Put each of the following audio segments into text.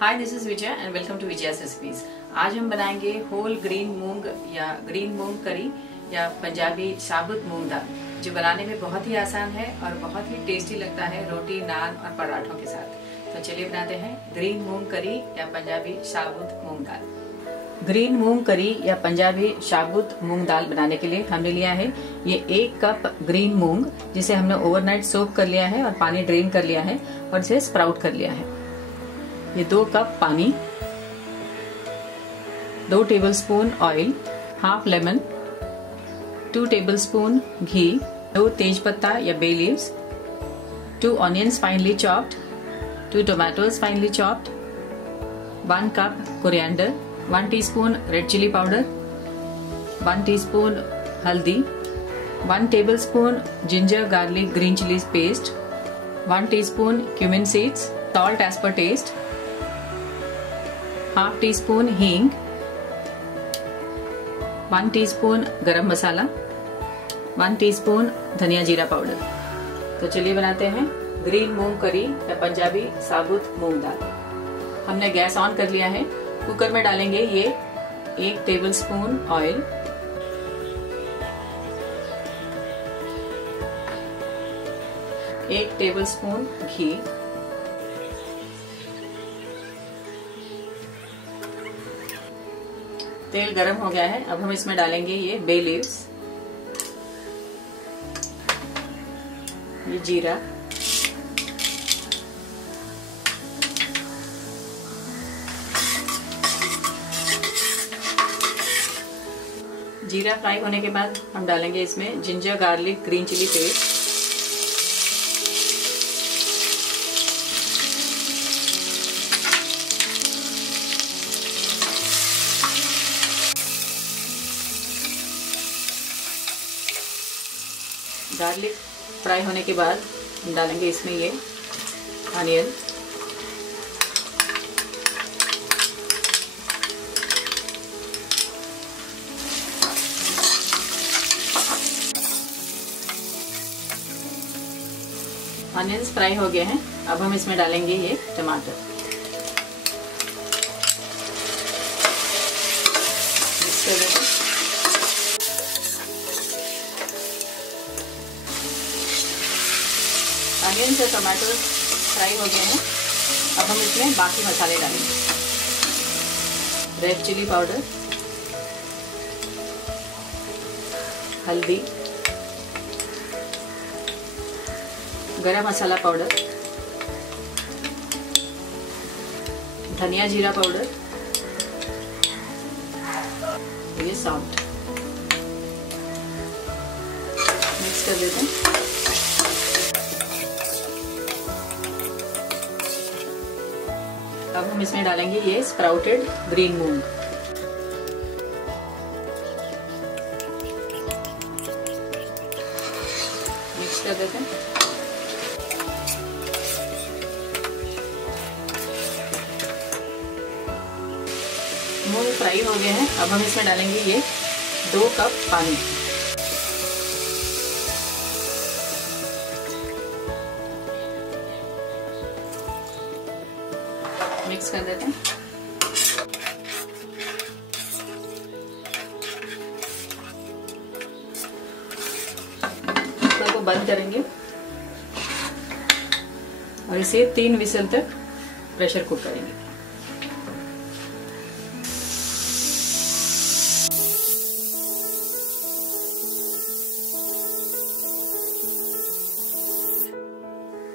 Hi, this is Vijay and welcome to Vijay's recipes. आज हम बनाएंगे होल ग्रीन मूंग या ग्रीन मूंग करी या पंजाबी साबुत मूंग दाल, जो बनाने में बहुत ही आसान है और बहुत ही टेस्टी लगता है रोटी, नान और पराठों के साथ। तो चलिए बनाते हैं ग्रीन मूंग करी या पंजाबी साबुत मूंग दाल। ग्रीन मूंग करी या पंजाबी साबुत मूंग दाल बनाने के लिए हमने लिया है ये 1 कप ग्रीन मूंग, जिसे हमने ओवरनाइट सोक कर लिया है और पानी ड्रेन कर लिया है और इसे स्प्राउट कर लिया है। ये 2 cup pani, 2 tablespoon oil, half lemon, 2 tablespoon ghee, 2 tejpatta या bay leaves, 2 onions finely chopped, 2 tomatoes finely chopped, 1 cup coriander, 1 teaspoon red chilli powder, 1 teaspoon haldi, 1 tablespoon ginger garlic green chilli paste, 1 teaspoon cumin seeds, salt as per taste, half teaspoon hing, 1 teaspoon गरम मसाला, 1 teaspoon धनिया जीरा powder. तो चलिए बनाते हैं green मूंग करी या पंजाबी साबुत मूंग दाल। हमने गैस ऑन कर लिया है। कुकर में डालेंगे ये 1 टेबलस्पून ऑयल, 1 टेबलस्पून घी, तेल गरम हो गया है। अब हम इसमें डालेंगे ये बे लीव्स, ये जीरा, जीरा फ्राई होने के बाद हम डालेंगे इसमें ginger garlic green chilli paste, garlic fry होने के बाद हम डालेंगे इसमें ये अनियन, अनियंस फ्राई हो गए हैं। अब हम इसमें डालेंगे ये टमाटर, मिक्स कर देते हैं। अनियन से टमाटर फ्राई हो गए हैं। अब हम इसमें बाकी मसाले डालेंगे, रेड चिली पाउडर, हल्दी, गरम मसाला पाउडर, धनिया जीरा पाउडर, ये सॉल्ट मिक्स कर देते हैं। अब हम इसमें डालेंगे ये स्प्राउटेड ग्रीन मूंग, मिक्स कर देते हैं। मूंग फ्राई हो गए हैं। अब हम इसमें डालेंगे ये 2 कप पानी, मिक्स कर देते हैं। कुकर को बंद करेंगे और इसे 3 विसल तक प्रेशर कुक करेंगे।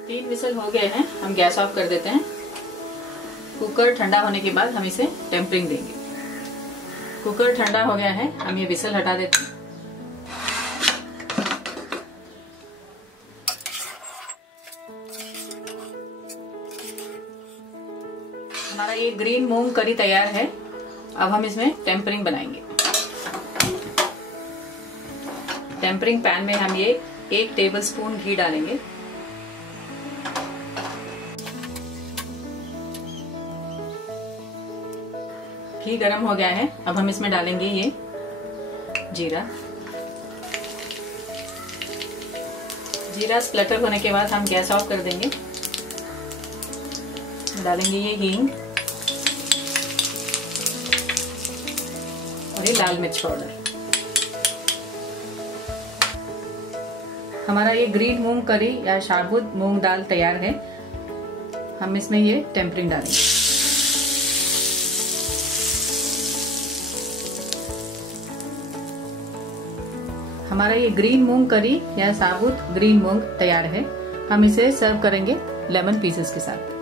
तीन विसल हो गए हैं। हम गैस ऑफ कर देते हैं। कुकर ठंडा होने के बाद हम इसे टेम्परिंग देंगे। कुकर ठंडा हो गया है, हम ये विसल हटा देते हैं। हमारा ये ग्रीन मूंग करी तैयार है। अब हम इसमें टेम्परिंग बनाएंगे। टेम्परिंग पैन में हम ये 1 टेबलस्पून घी डालेंगे, घी गरम हो गया है। अब हम इसमें डालेंगे ये जीरा, जीरा स्प्लटर होने के बाद हम गैस ऑफ कर देंगे। डालेंगे ये हींग, और ये लाल मिर्च पाउडर। हमारा ये ग्रीन मूंग करी या साबुत मूंग दाल तैयार है। हम इसमें ये टेम्परिंग डालेंगे। हमारा ये ग्रीन मूंग करी या साबुत ग्रीन मूंग तैयार है। हम इसे सर्व करेंगे लेमन पीसेस के साथ।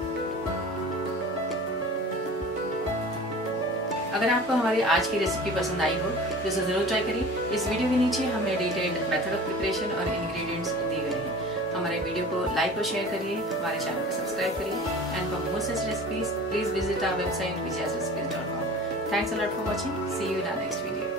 अगर आपको हमारी आज की रेसिपी पसंद आई हो तो इसे जरूर ट्राई करिए। इस वीडियो के नीचे हमें डिटेल्ड मेथड ऑफ प्रिपरेशन और इंग्रेडिएंट्स दी गई है। हमारे वीडियो को लाइक और शेयर करिए, हमारे चैनल को सब्सक्राइब करिए and for more such recipes please visit our website vijayasrecipes.com। Thanks a lot for watching. See you in our next video.